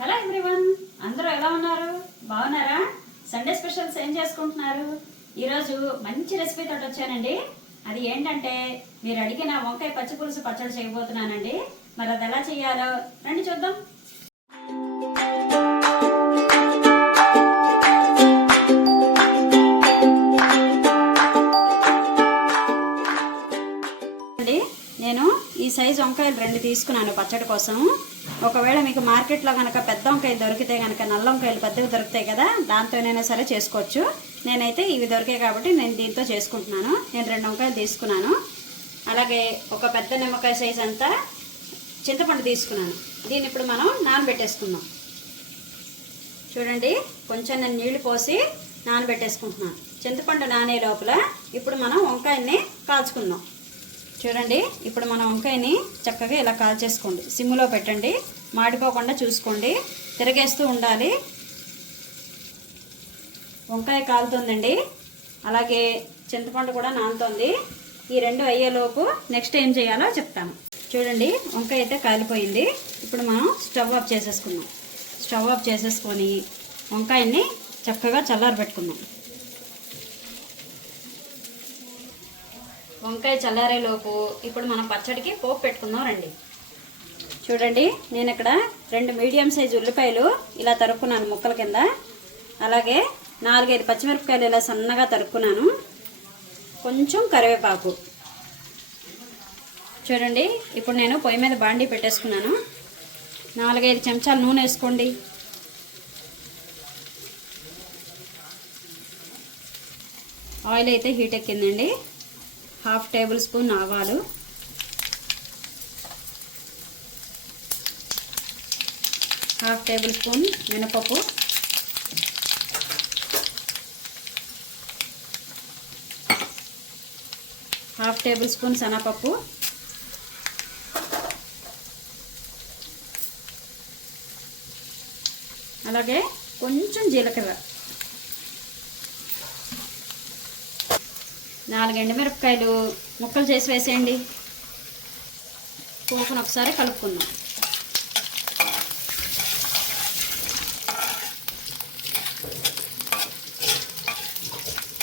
Hello everyone, అందరూ ఎలా ఉన్నారు? బాగున్నారా? సండే స్పెషల్స్ ఏం చేసుకుంటున్నారు? ఈరోజు మంచి రెసిపీ తోటి వచ్చానండి. అది ఏంటంటే మీరు అడిగిన వంకాయ పచ్చిపులుసు పచ్చడి చేయబోతున్నానండి. మరి అది ఎలా చేయాలో రండి చూద్దాం. నేను ఈ సైజు వంకాయలు 2 తీసుకున్నాను పచ్చడి కోసం. ఒకవేళ మీకు మార్కెట్లో కనుక పెద్ద వంకాయలు దొరికితే కనుక నల్ల వంకాయలు పెద్దవి దొరుకుతాయి కదా, దాంతోనైనా సరే చేసుకోవచ్చు. నేనైతే ఇవి దొరికాయి కాబట్టి నేను దీంతో చేసుకుంటున్నాను. నేను 2 వంకాయలు తీసుకున్నాను. అలాగే ఒక పెద్ద నిమ్మకాయ సైజు అంతా చింతపండు తీసుకున్నాను. దీన్ని ఇప్పుడు మనం నానబెట్టేసుకుందాం. చూడండి, కొంచెం నేను నీళ్లు పోసి నానబెట్టేసుకుంటున్నాను. చింతపండు నానే లోపల ఇప్పుడు మనం వంకాయని కాల్చుకుందాం. చూడండి, ఇప్పుడు మన వంకాయని చక్కగా ఇలా కాల్చేసుకోండి. సిమ్లో పెట్టండి, మాడిపోకుండా చూసుకోండి, తిరగేస్తూ ఉండాలి. వంకాయ కాలుతుందండి, అలాగే చింతపండు కూడా నానుతుంది. ఈ 2 అయ్యేలోపు నెక్స్ట్ ఏం చేయాలో చెప్తాను. చూడండి, వంకాయ అయితే కాలిపోయింది. ఇప్పుడు మనం స్టవ్ ఆఫ్ చేసేసుకుందాం. స్టవ్ ఆఫ్ చేసేసుకొని వంకాయని చక్కగా చల్లారబెట్టుకుందాం. వంకాయ చల్లారేలోపు ఇప్పుడు మనం పచ్చడికి పోపు పెట్టుకుందాం రండి. చూడండి, నేను ఇక్కడ 2 మీడియం సైజు ఉల్లిపాయలు ఇలా తరుక్కున్నాను ముక్కల కింద. అలాగే 4-5 పచ్చిమిరపకాయలు ఇలా సన్నగా తరుక్కున్నాను. కొంచెం కరివేపాకు. చూడండి, ఇప్పుడు నేను పొయ్యి మీద బాండీ పెట్టేసుకున్నాను. 4-5 చెంచాలు నూనె వేసుకోండి. ఆయిల్ అయితే హీట్ ఎక్కిందండి. 1/2 టేబుల్ స్పూన్ ఆవాలు, 1/2 టేబుల్ స్పూన్ మినపప్పు, 1/2 టేబుల్ స్పూన్ శనగపప్పు, అలాగే కొంచెం జీలకర్ర, 4 ఎండుమిరపకాయలు ముక్కలు చేసి వేసేయండి. పోపును ఒకసారి కలుపుకుందాం.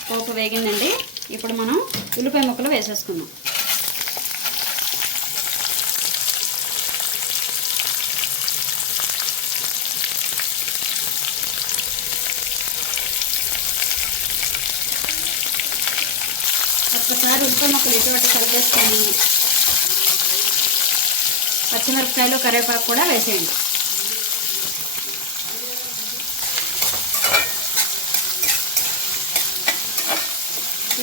పోపు వేగిందండి. ఇప్పుడు మనం ఉల్లిపాయ ముక్కలు వేసేసుకుందాం. ఒక్కసారి ఉల్లిపాయ ముక్కలు ఇటువంటి కలిపేసుకొని పచ్చిమిరపకాయలు కరివేపాకు కూడా వేసేయండి.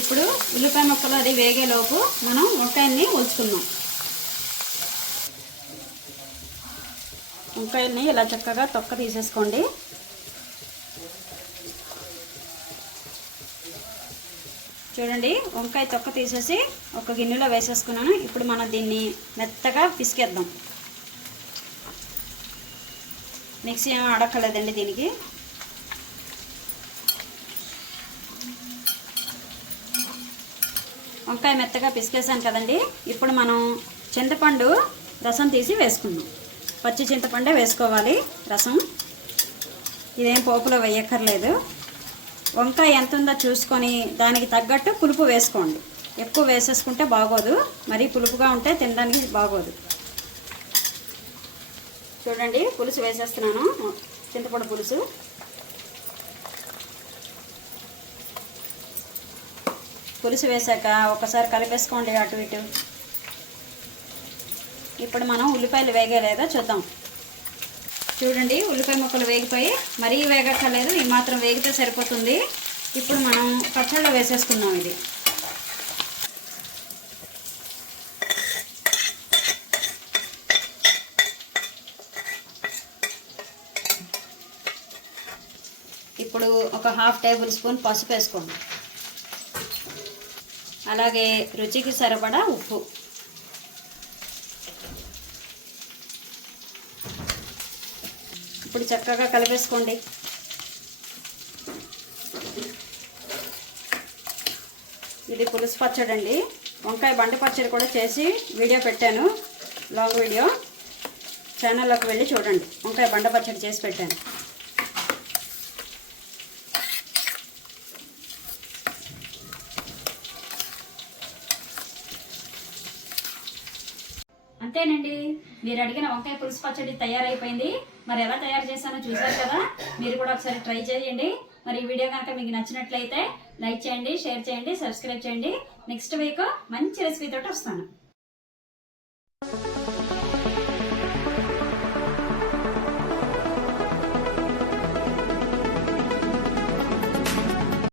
ఇప్పుడు ఉల్లిపాయ ముక్కలు అది వేగేలోపు మనం వంకాయల్ని ఉంచుకుందాం. వంకాయల్ని ఇలా చక్కగా తొక్క తీసేసుకోండి. చూడండి, వంకాయ తొక్క తీసేసి ఒక గిన్నెలో వేసేసుకున్నాను. ఇప్పుడు మనం దీన్ని మెత్తగా పిసికేద్దాం. మిక్సీ ఏమీ అడక్కలేదండి దీనికి. వంకాయ మెత్తగా పిసికేసాను కదండి. ఇప్పుడు మనం చింతపండు రసం తీసి వేసుకుందాం. పచ్చి చింతపండే వేసుకోవాలి రసం. ఇదేం పోపులో వేయక్కర్లేదు. వంకాయ ఎంత ఉందో చూసుకొని దానికి తగ్గట్టు పులుపు వేసుకోండి. ఎక్కువ వేసేసుకుంటే బాగోదు, మరీ పులుపుగా ఉంటే తినడానికి బాగోదు. చూడండి, పులుసు వేసేస్తున్నాను, చింతపండు పులుసు. పులుసు వేసాక ఒకసారి కలిపేసుకోండి అటు ఇటు. ఇప్పుడు మనం ఉల్లిపాయలు వేగలేదో చూద్దాం. చూడండి, ఉల్లిపాయ ముక్కలు వేగిపోయి మరీ వేగక్కర్లేదు, ఈ మాత్రం వేగితే సరిపోతుంది. ఇప్పుడు మనం పచ్చళ్ళలో వేసేసుకుందాం. ఇది ఇప్పుడు ఒక 1/2 టేబుల్ స్పూన్ పసుపు వేసుకోండి. అలాగే రుచికి సరిపడా ఉప్పు. ఇప్పుడు చక్కగా కలిపేసుకోండి. ఇది పులుసు పచ్చడి అండి. వంకాయ బండి పచ్చడి కూడా చేసి వీడియో పెట్టాను, లాంగ్ వీడియో. ఛానల్లోకి వెళ్ళి చూడండి, వంకాయ బండ పచ్చడి చేసి పెట్టాను. అంతేనండి, మీరు అడిగిన వంకాయ పులుసు పచ్చడి తయారైపోయింది. మరి ఎలా తయారు చేశానో చూసారు కదా, మీరు కూడా ఒకసారి ట్రై చేయండి. మరి ఈ వీడియో కనుక మీకు నచ్చినట్లయితే లైక్ చేయండి, షేర్ చేయండి, సబ్స్క్రైబ్ చేయండి. నెక్స్ట్ వీక్ మంచి రెసిపీ తోటి వస్తాను.